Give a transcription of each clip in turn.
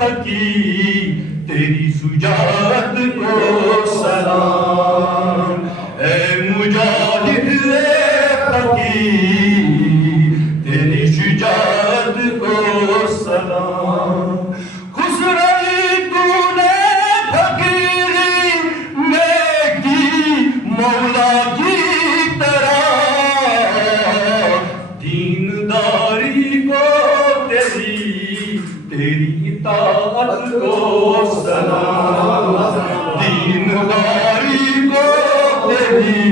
حقی تیری شجاعت کو سلام، اے مجاہد حقی تیری شجاعت کو سلام، خوش رہی تو نے فقیری میں کی مولا کی طرح، دینداری کو تیری اطاعت کو سلام، دینداری کو تیری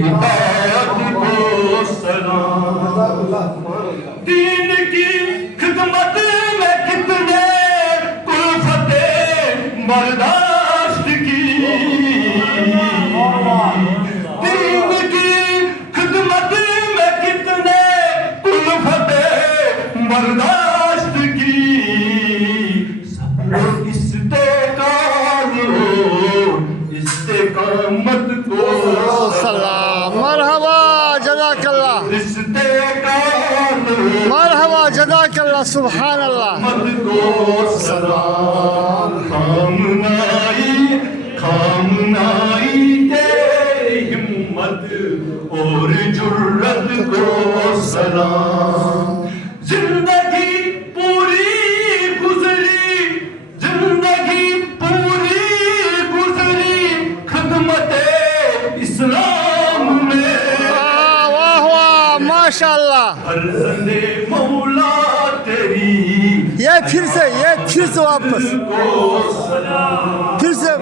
اطاعت کو سلام، دین کی خدمت میں کتنے الفتیں برداشت کی، دین کی خدمت میں کتنے الفتیں برداشت کی، استقامت کو سلام، مرحبا جزاک اللہ، مرحبا جزاک اللہ، سبحان اللہ، کو سلام، خامنائی تیری ہمت اور جرت کو سلام، زندگی پوری گزری، زندگی پوری گزری خدمت اسلام میں، واہ واہ ماشاء اللہ، فرزند مولا تیری یہ پھر سے واپس، پھر سے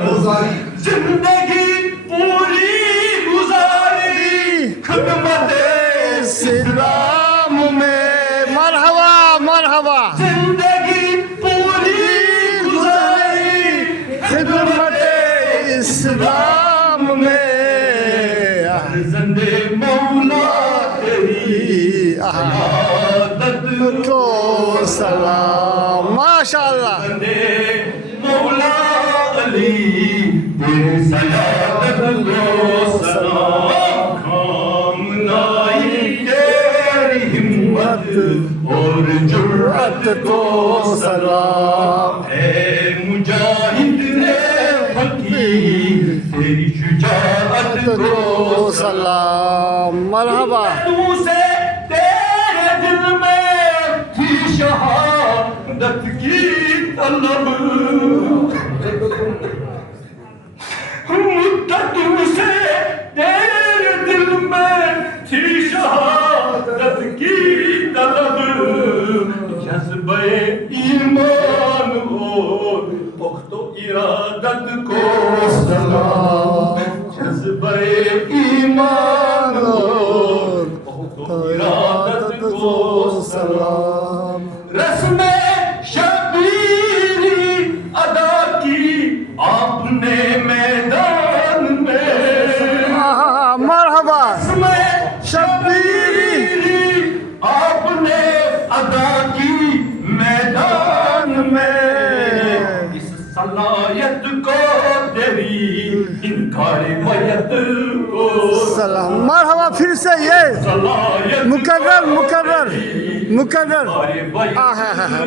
زندگی پوری گزاری خدمت اسلام میں، مرحبا مرحبا، زندگی پوری گزاری خدمت اسلام میں، فرزند مولا تیری عادت کو سلام، ماشاء اللہ، مولا علی تیری سیادت کو سلام، خامنائی تیری ہمت اور جرأت کو سلام، اے مجاہد حقی تیری شجاعت کو سلام، مرحبا، تو سے تیرے دل میں تھی شہادت کی طلب، مدتوں سے تیرے دل میں تھی شہادت کی طلب، جذبہ ایمان اور پختہ ارادت کو سلام، جذبہ ایمان اور پختہ ارادت کو سلام، رسم شبیری ادا کی آپ نے میدان میں، مرحبا، رسم شبیری آپ نے ادا کی میدان میں، اس صلاحیت کو تیری انکار بیعت کو سلام، مرحبا، پھر سے یہ صلاحیت مکرر مکرر مکرر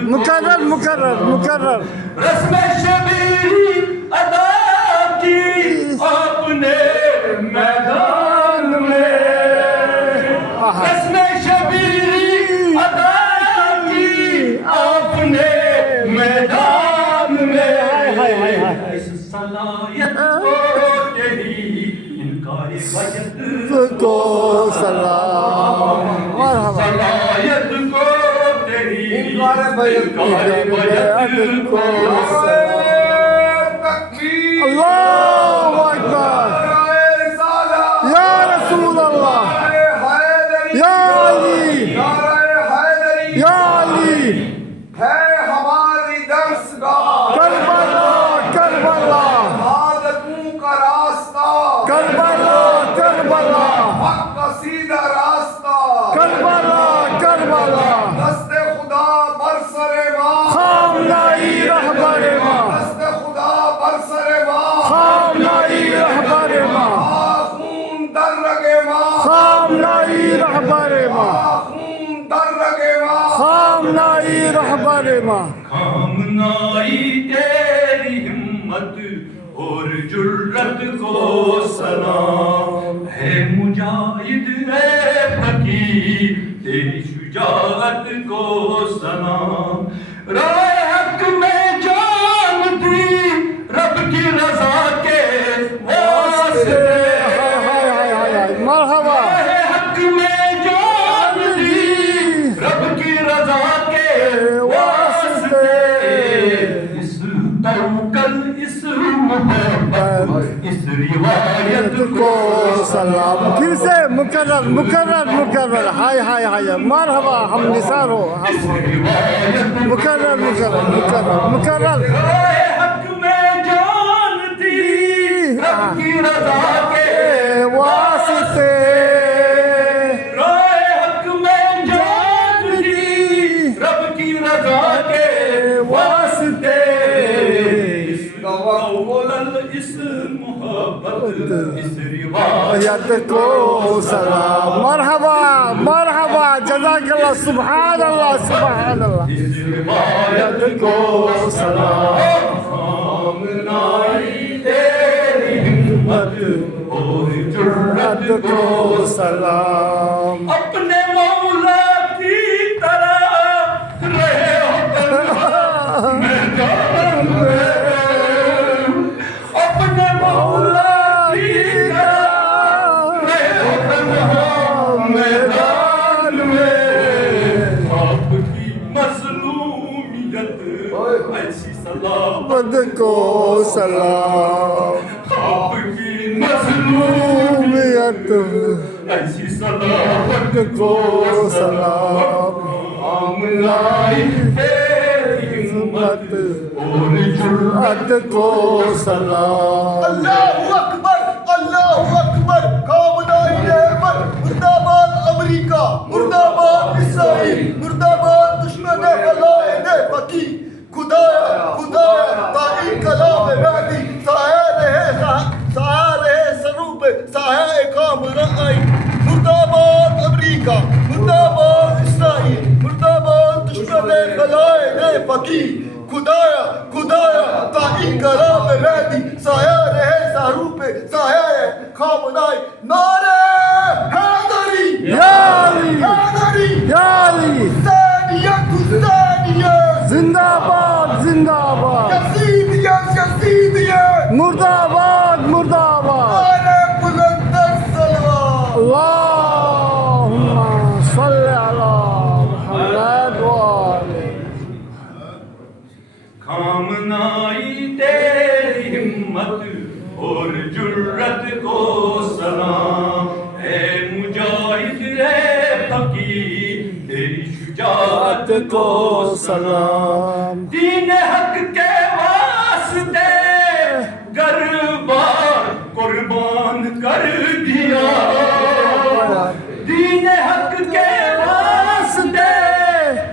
مکرر مکرر مکرر، رسم شبیری ادا کی آپ نے میدان میں، رسم شبیری ادا کی آپ نے میدان میں، اس صلاحیت کو تیری انکار بیعت کو سلام، مرحبا، صلاحیت کو تیری انکار بیعت کو سلام، اللہ اکبر، یا رسول اللہ، یا علی، یا علی، ہے ہماری درسگاہ، کربلا کربلا، عادتوں کا راستہ، کربلا کربلا، حق کا سیدھا راستہ، کربلا کربلا، دست خدا برسر ماں، خامنائی رہبر ماں، دست خدا برسر ماں، خامنائی دربار ماں کامنائی تیری ہمت اور جرت کو سلام ہے مجاہد ہے فقیر تیری شجاعت کو سلام رائے حق میں جان دی رب کی رضا کے واسطے مرحبا رائے حق میں جان دی رب کی رضا کے واسطے اس توکل اس محبت اس روایت کو سلام پھر سے مکرر مکرر مکرر ہائے ہائے ہائے مرحبا ہم نثار ہو اس روایت مکرر مکرر مکرر مکرر رائے حق میں جان دی رب کی رضا کے واسطے رائے حق میں جان دی رب کی رضا کے واسطے اس توکل اس محبت اس روایت آیت کو سلام مرحبا مرحبا جزاک اللہ سبحان اللہ سبحان اللہ اس روایت کو سلام سامنائی تیری ہمت اور جرت کو سلام اپنے مولا کی طرح رہے ہو تنہا میدان میں اپنے مولا کی طرح رہے ہو تنہا میدان میں آپ کی مظلومیت ایسی سلامت بد کو سلام آپ کی مظلومیت امیت ایسی سلامت کو سلام آمنائی تیری ہمت اور جرأت کو سلام اللہ اکبر کامنائی نعمت مرداباد امریکہ مرداباد اسرائیل مرداباد دشمن فلائن فقی خدایا تا این کلام بعدی سایہ رہے سروپ سایہ کامنائی مرداباد امریکہ مرداباد اسرائیل مرداباد دشمن فلائن فقی خدایا تا این کلام بعدی سایہ رہے سروپ سایہ کامنائی نعرہ حیدری یا علی حیدری یا علی ثانیہ زندہ باد زندہ باد یزیدیہ مردہ آباد مردہ آباد نعرہ بلند الصلوات اللہم صلی علی محمد وآلہ کامنائی تیری ہمت اور جرت کو سلام اے مجاہد اے فقیر تیری شجاعت کو سلام دین حق کے واسطے گربار قربان کر دیا دین حق کے واسطے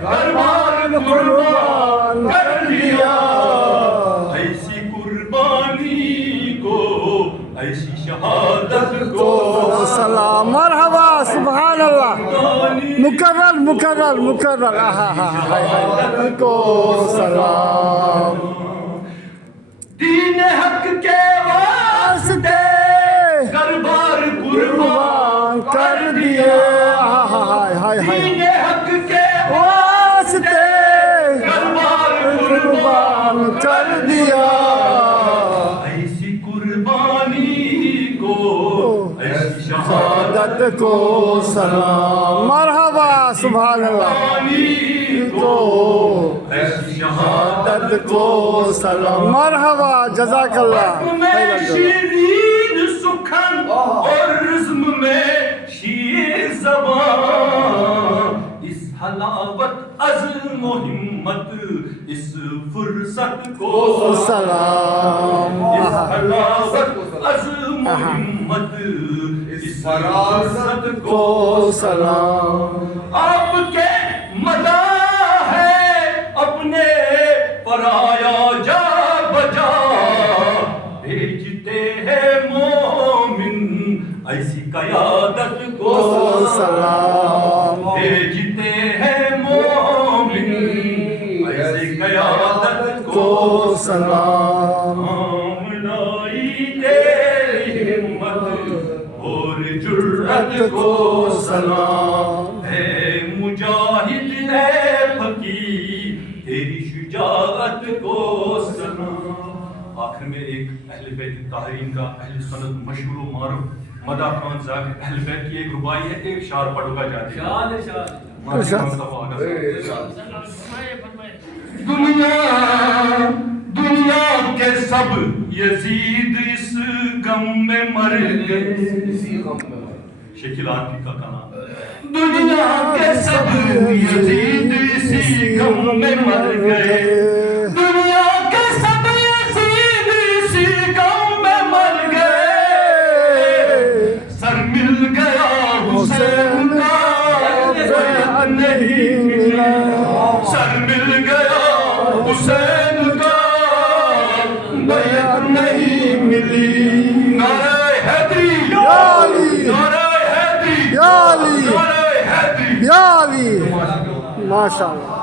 گربار قربان کر دیا ایسی قربانی کو ایسی شہادت کو سلام مرحبا سبحان اللہ مکرر مکرر مکرر کو سلام دین حق کے واسطے گربار قربان کر دیے ہائے ہائے دین حق کے واسطے گربار قربان کر دیا ایسی قربانی کو ایسی شہادت شہادت کو سلام مرحبا سبحان اللہ کو ایسی شہادت شہادت کو سلام مرحبا جزاک اللہ میں شیرین سخن اور رزم میں شیر زبان اس حلاوت عزم و ہمت اس فرصت کو سلام اس حلاوت عزم و ہمت اس فرصت کو سلام آپ کے مداح ہے اپنے پرایا جا بجا بھیجتے ہیں مومن ایسی قیادت کو سلام بھیجتے ہیں مومن قیادت کو سلام آمنائی تیری ہمت اور جرأت کو سلام اے مجاہد اے فقیر تیری شجاعت کو سلام. آخر میں ایک اہل بیت طاہرین کا اہل سنت مشہور و معروف مدح خان صاحب اہل بیت کی ایک ربائی ہے, ایک شعر پڑھو گا جاتی دنیا کے سب یزید اس غم میں مر گئے. شکیل آنٹی کا کہنا دنیا کے سب یزید اسی غم میں مر گئے. دنیا کے سب یزید اسی غم میں مر گئے. سر مل گیا حسین کا نہیں ملا. سر مل گیا حسین کا بیعت نہیں ملی. نعرہ حیدری یا علی نعرہ حیدری یا علی نعرہ حیدری. یا علی ماشاء اللہ.